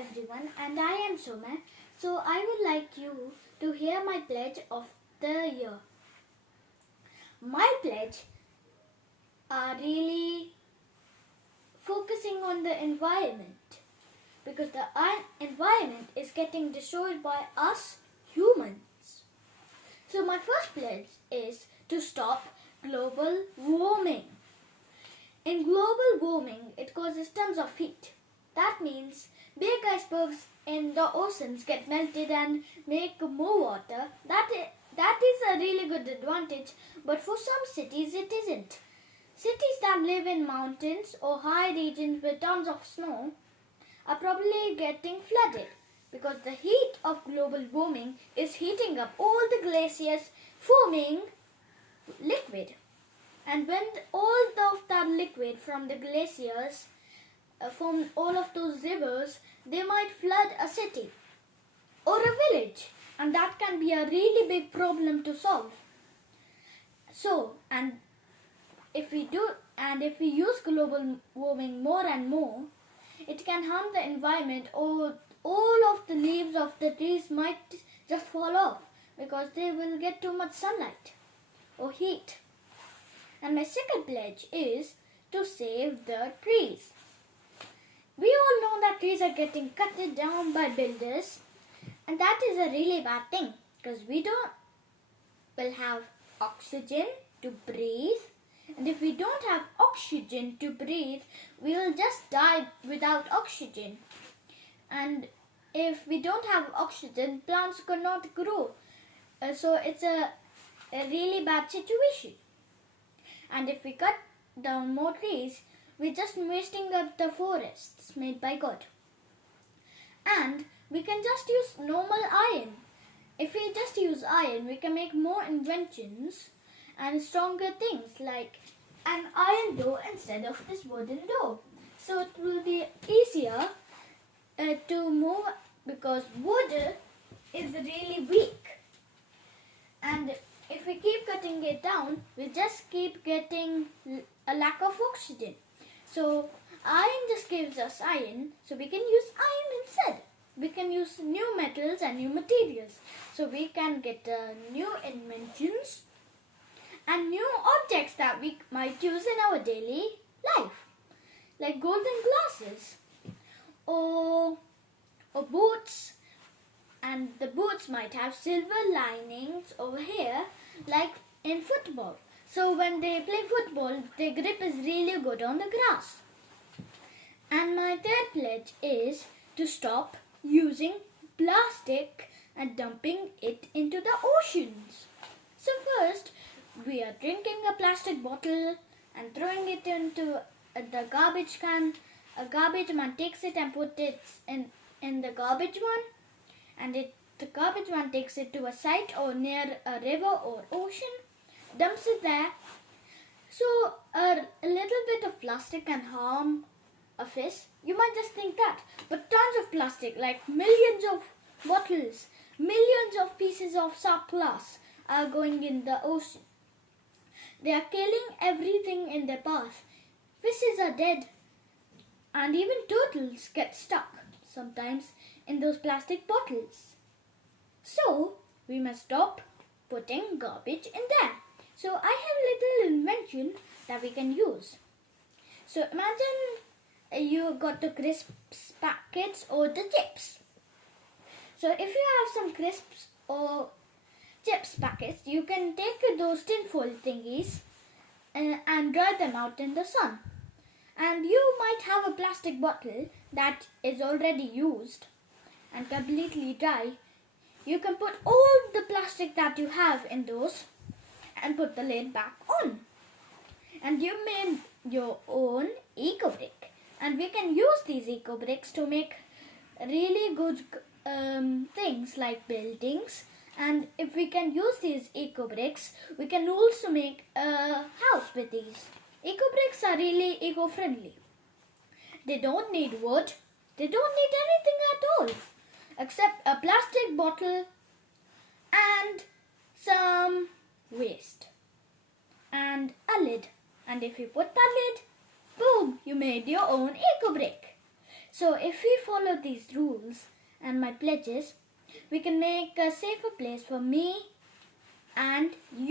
everyone, and I am Soma. So I would like you to hear my pledge of the year. My pledge are really focusing on the environment because the environment is getting destroyed by us humans. So my first pledge is to stop global warming. In global warming, it causes tons of heat. That means big icebergs in the oceans get melted and make more water. That is a really good advantage, but for some cities it isn't. Cities that live in mountains or high regions with tons of snow are probably getting flooded because the heat of global warming is heating up all the glaciers, forming liquid. And when all of that liquid from the glaciers from all of those rivers, they might flood a city or a village, and that can be a really big problem to solve. So, if we use global warming more and more, it can harm the environment, or all of the leaves of the trees might just fall off because they will get too much sunlight or heat. And my second pledge is to save the trees. We all know that trees are getting cut down by builders, and that is a really bad thing because we will have oxygen to breathe, and if we don't have oxygen to breathe, we will just die without oxygen. And if we don't have oxygen, plants cannot grow. So it's a really bad situation. And if we cut down more trees, we're just wasting up the forests made by God. And we can just use normal iron. If we just use iron, we can make more inventions and stronger things like an iron door instead of this wooden door. So it will be easier to move because wood is really weak. And if we keep cutting it down, we just keep getting a lack of oxygen. So iron just gives us iron, so we can use iron instead. We can use new metals and new materials. So we can get new inventions and new objects that we might use in our daily life. Like golden glasses or boots. And the boots might have silver linings over here, like in football. So when they play football, their grip is really good on the grass. And my third pledge is to stop using plastic and dumping it into the oceans. So first, we are drinking a plastic bottle and throwing it into the garbage can. A garbage man takes it and puts it in the garbage one. And the garbage man takes it to a site or near a river or ocean, dumps it there. So a little bit of plastic can harm a fish. You might just think that. But tons of plastic, like millions of bottles, millions of pieces of sharp glass are going in the ocean. They are killing everything in their path. Fishes are dead. And even turtles get stuck sometimes in those plastic bottles. So we must stop putting garbage in there. So I have a little invention that we can use. So imagine you got the crisps packets or the chips. So if you have some crisps or chips packets, you can take those tinfoil thingies and dry them out in the sun. And you might have a plastic bottle that is already used and completely dry. You can put all the plastic that you have in those and put the lid back on. And you made your own eco brick. And we can use these eco bricks to make really good things like buildings. And if we can use these eco bricks, we can also make a house with these. Eco bricks are really eco-friendly. They don't need wood. They don't need anything at all except a plastic bottle and some waste and a lid. And if you put that lid, boom, you made your own eco brick. So if we follow these rules and my pledges, we can make a safer place for me and you.